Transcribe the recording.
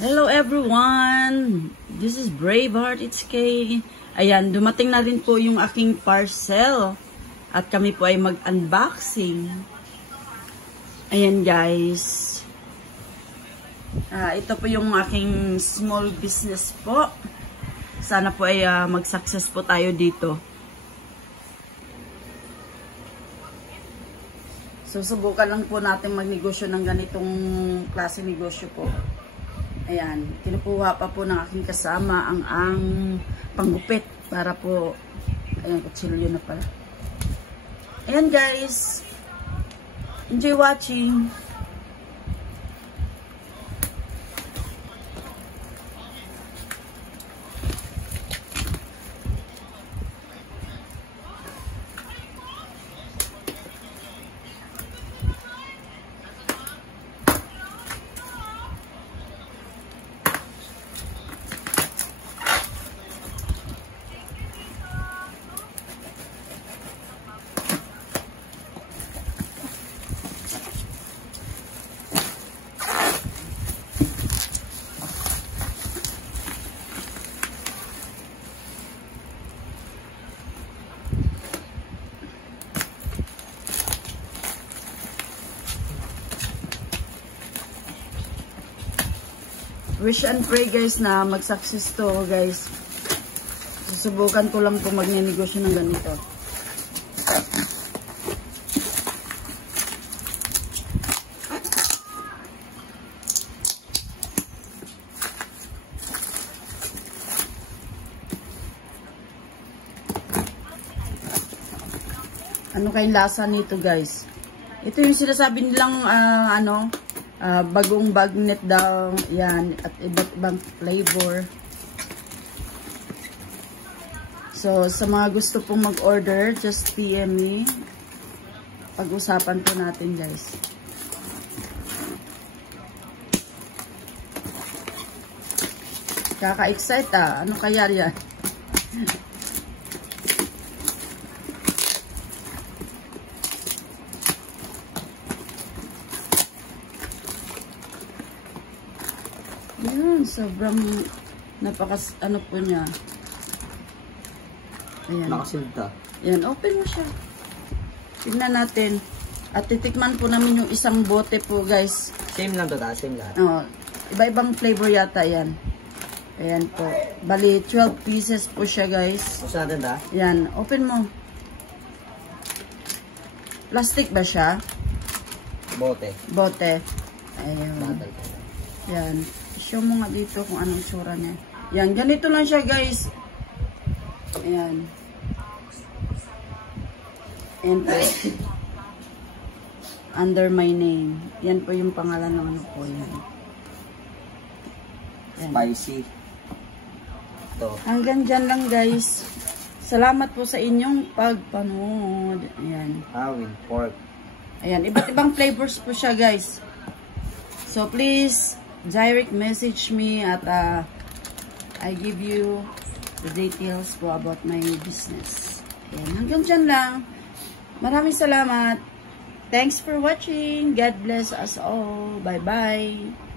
Hello everyone! This is Braveheart, it's Kay. Ayan, dumating na rin po yung aking parcel. At kami po ay mag-unboxing. Ayan guys. Ito po yung aking small business po. Sana po ay mag-success po tayo dito. So, subukan lang po natin magnegosyo ng ganitong klase negosyo po. Ayan, kinukuha pa po ng aking kasama ang panggupit para po, ayan, kutsilyo na pala. Ayan guys, enjoy watching. Wish and pray guys na mag-success to guys. Susubukan ko lang po magnenegosyo ng ganito. Ano kayong lasa nito guys? Ito yung sinasabi nilang bagong bagnet daw, yan, at iba't ibang flavor. So, sa mga gusto pong mag-order, just PM me. Pag-usapan po natin, guys. Kaka-excite ano kaya yan? Yan, sobrang napakas, po niya. Ayan. Nakasilta. Yan, open mo siya. Tignan natin. At titikman po namin yung isang bote po, guys. Same lang to, same lahat. Iba-ibang flavor yata yan. Ayan po. Bali, 12 pieces po siya, guys. Gusto natin ta? Yan, open mo. Plastic ba siya? Bote. Bote. Ayan. Yan. Show mo nga dito kung anong tsura niya. Yan, ganito lang siya guys. Ayan. Ayan po. Under my name. Yan po yung pangalan ng ano po yan. Spicy. Ito. Hanggang dyan lang guys. Salamat po sa inyong pagpanood. Ayan. With pork. Ayan, iba't ibang flavors po siya guys. So please, direct message me at I give you the details po about my business. Ayan, hanggang dyan lang. Maraming salamat. Thanks for watching. God bless us all. Bye-bye.